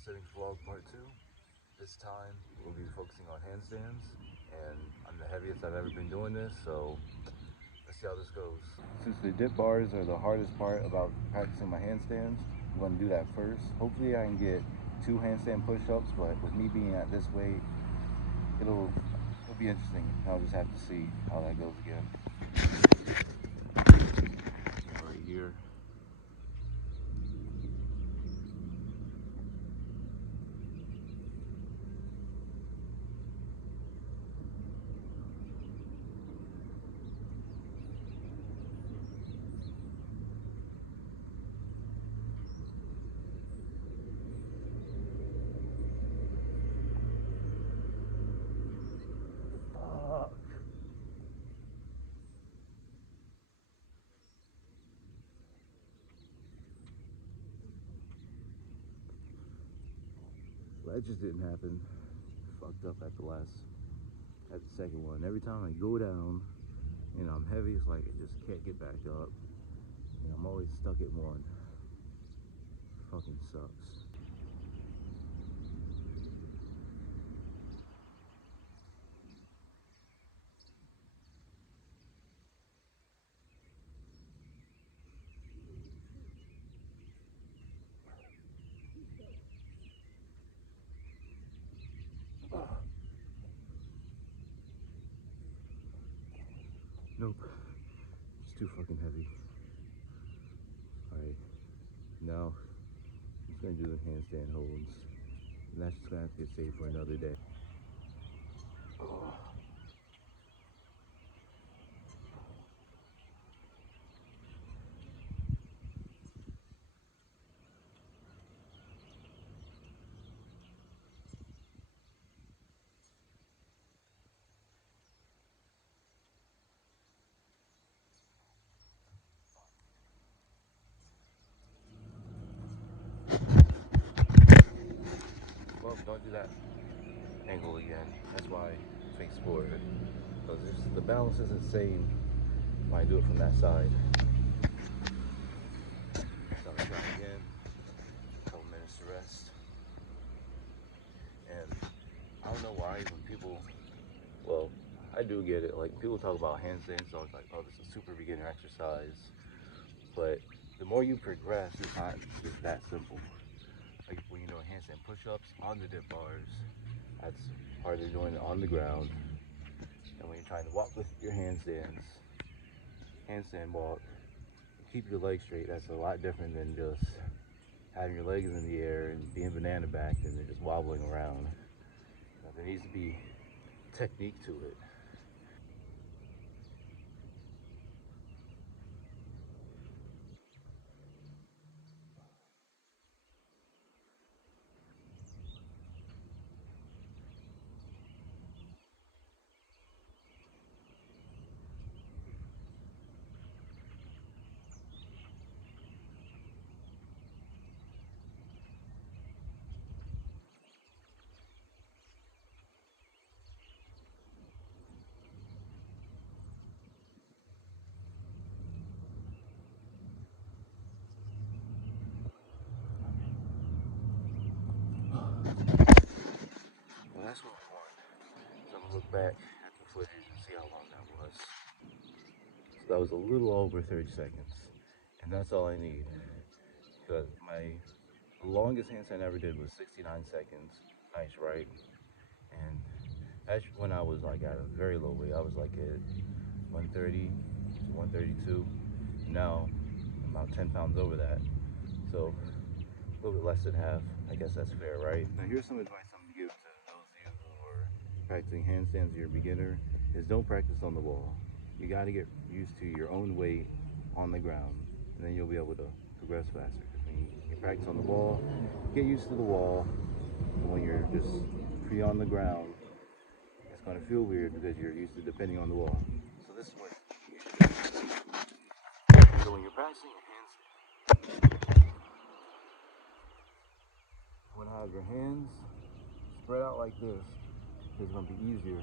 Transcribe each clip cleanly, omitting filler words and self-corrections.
Calisthenics vlog part 2. This time we'll be focusing on handstands, and I'm the heaviest I've ever been doing this, so let's see how this goes. Since the dip bars are the hardest part about practicing my handstands, I'm going to do that first. Hopefully I can get 2 handstand push-ups, but with me being at this weight, it'll be interesting. I'll just have to see how that goes again. Right here. That just didn't happen. Fucked up at the second one. Every time I go down, I'm heavy, it's like I just can't get back up. And I'm always stuck at one. Fucking sucks. Nope, it's too fucking heavy. Alright, now I'm just gonna do the handstand holds. And that's just gonna have to get saved for another day. Well, don't do that angle again. That's why I fake sport. Because the balance isn't the same when I do it from that side. So I'll try again. A couple minutes to rest. And I don't know why when people, well, I do get it. Like, people talk about handstands, so it's like, oh, this is a super beginner exercise. But the more you progress, it's not just that simple. Like when you're doing handstand push-ups on the dip bars, that's harder than doing it on the ground. And when you're trying to walk with your handstand walk, keep your legs straight, that's a lot different than just having your legs in the air and being banana backed and then just wobbling around. There needs to be technique to it. Well, that's what we want. So I'm gonna look back at the footage and see how long that was. So that was a little over 30 seconds. And that's all I need. Because my longest handstand I ever did was 69 seconds. Nice, right? And that's when I was like at a very low weight. I was like at 130 to 132. Now I'm about 10 pounds over that. So a little bit less than half. I guess that's fair, right? Now here's some advice I'm gonna give to those of you who are practicing handstands, you're a beginner, is don't practice on the wall. You gotta get used to your own weight on the ground, and then you'll be able to progress faster. When you practice on the wall, get used to the wall. When you're just free on the ground, it's gonna feel weird because you're used to depending on the wall. So this is what you should do. So when you're practicing your handstand, when you have your hands spread out like this, it's going to be easier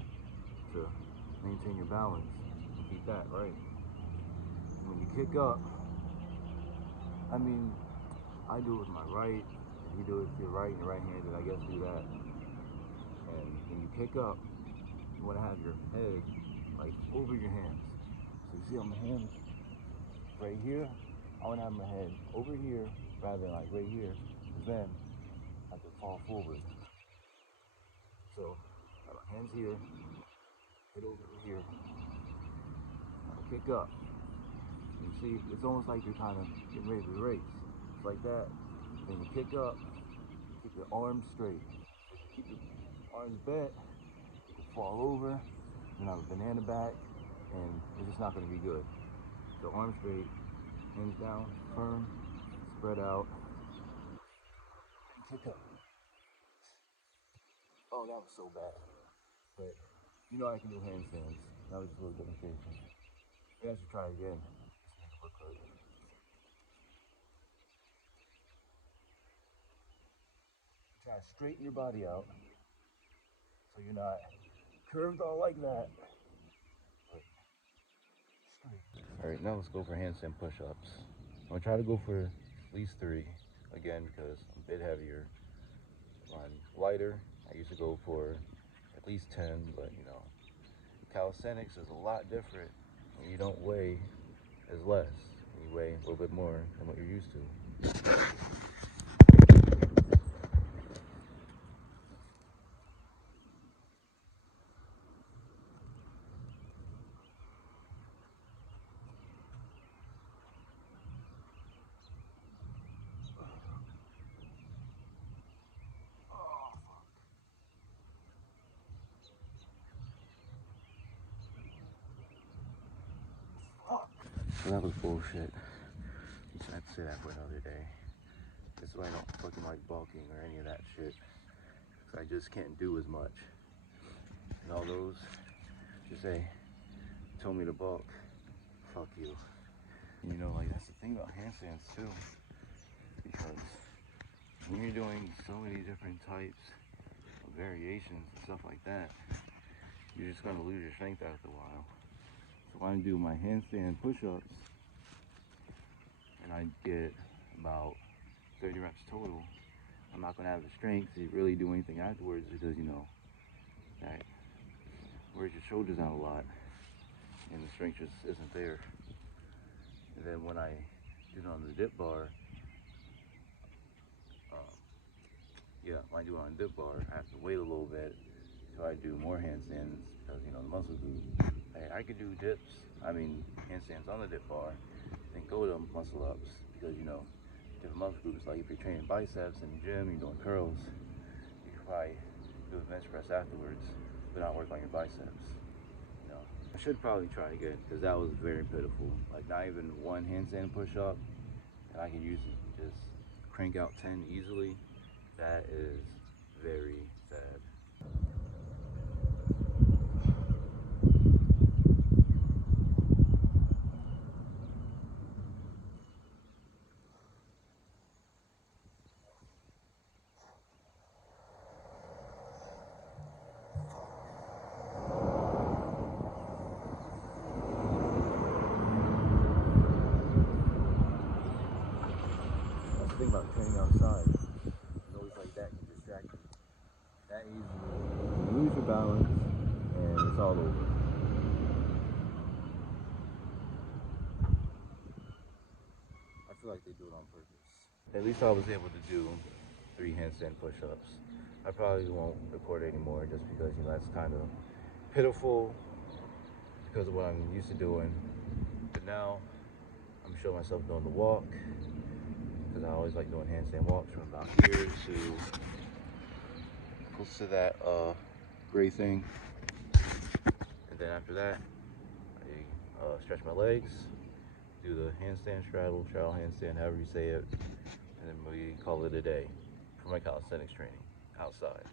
to maintain your balance and keep that right. When you kick up, I do it with my right You do it if you're right and you're right-handed, I guess do that. And when you kick up, you want to have your head like over your hands. So you see on my hands right here, I want to have my head over here rather than like right here, because then I can fall forward. So I have my hands here, head over here, I kick up. You see, it's almost like you're kind of getting ready to race. It's like that. Then you kick up, keep your arms straight. Keep your arms bent, you can fall over, you have a banana back, and it's just not going to be good. So arms straight, hands down, firm, spread out, and kick up. Oh, that was so bad. But you know I can do handstands. That was just a little demonstration. Maybe I should try again. Just make it look good. Try to straighten your body out so you're not curved all like that. But straight. Alright, now let's go for handstand push-ups. I'm gonna try to go for at least 3. Again, because I'm a bit heavier. I'm lighter. I used to go for at least 10, but you know, calisthenics is a lot different when you don't weigh as less. You weigh a little bit more than what you're used to. So that was bullshit. You should have to say that for another day. This is why I don't fucking like bulking or any of that shit. Cause I just can't do as much. And all those just say, told me to bulk. Fuck you. And you know, like that's the thing about handstands too. Because when you're doing so many different types of variations and stuff like that, you're just gonna lose your strength after a while. So when I do my handstand push-ups, and I get about 30 reps total, I'm not gonna have the strength to really do anything afterwards because you know that wears your shoulders out a lot, and the strength just isn't there. And then when I do it on the dip bar, when I do it on the dip bar, I have to wait a little bit so I do more handstands because you know the muscle group. I could do handstands on the dip bar, then go to muscle ups because you know different muscle groups. Like if you're training biceps in the gym, you're doing curls, you could probably do a bench press afterwards, but not work on your biceps. You know, I should probably try again because that was very pitiful. Like not even one handstand push up, and I can use it just crank out 10 easily. That is very sad. That's the thing about training outside. It's always like that can distract you. That easily, you lose your balance, and it's all over. I feel like they do it on purpose. At least I was able to do 3 handstand push-ups. I probably won't record anymore just because you know that's kind of pitiful because of what I'm used to doing. But now I'm showing myself doing the walk because I always like doing handstand walks from about here to close to that gray thing. And then after that, I stretch my legs, do the handstand straddle handstand, however you say it, and then we call it a day for my calisthenics training outside.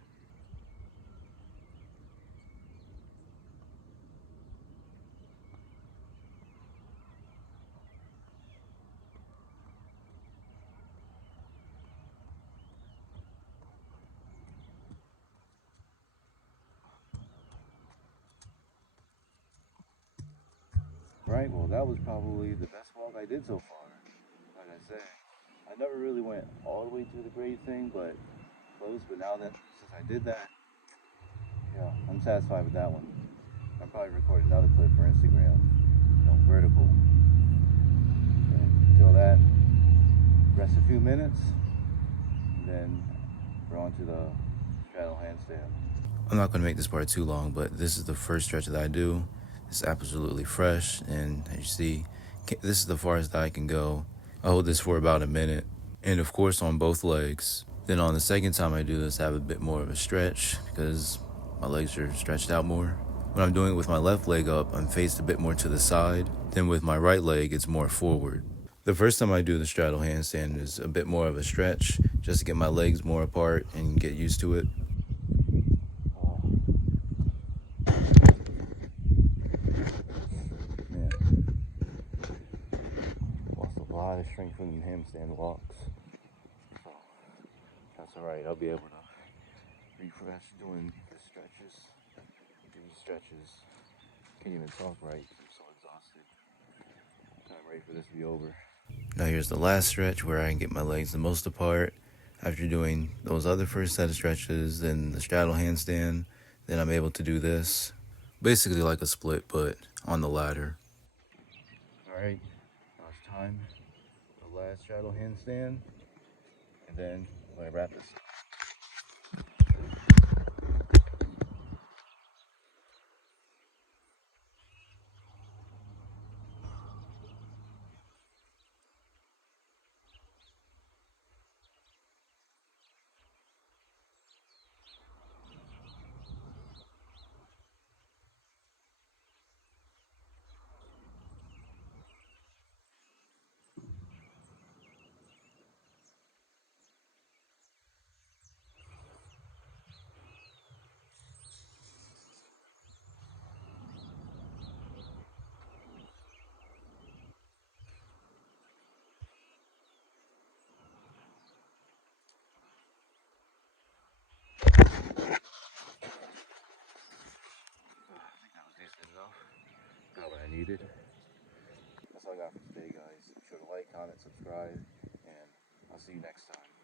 Right, well that was probably the best walk I did so far, like I said. I never really went all the way through the grade thing, but close. But now that since I did that, yeah, I'm satisfied with that one. I'll probably record another clip for Instagram, vertical. And until that, rest a few minutes, and then we're on to the straddle handstand. I'm not going to make this part too long, but this is the first stretch that I do. It's absolutely fresh, and as you see, this is the farthest that I can go. I hold this for about a minute, and of course on both legs. Then on the second time I do this, I have a bit more of a stretch because my legs are stretched out more. When I'm doing it with my left leg up, I'm faced a bit more to the side. Then with my right leg, it's more forward. The first time I do the straddle handstand is a bit more of a stretch, just to get my legs more apart and get used to it. Man, lost a lot of strength from the handstand walks. So that's alright, I'll be able to refresh doing the stretches. These stretches. Can't even talk right because I'm so exhausted. I'm ready for this to be over. Now here's the last stretch where I can get my legs the most apart. After doing those other first set of stretches, then the straddle handstand, then I'm able to do this. Basically like a split, but on the ladder. Alright, now it's time for the last straddle handstand. And then I'm going to wrap this up. Got what I needed. That's all I got for today, guys. Be sure to like, comment, subscribe, and I'll see you next time.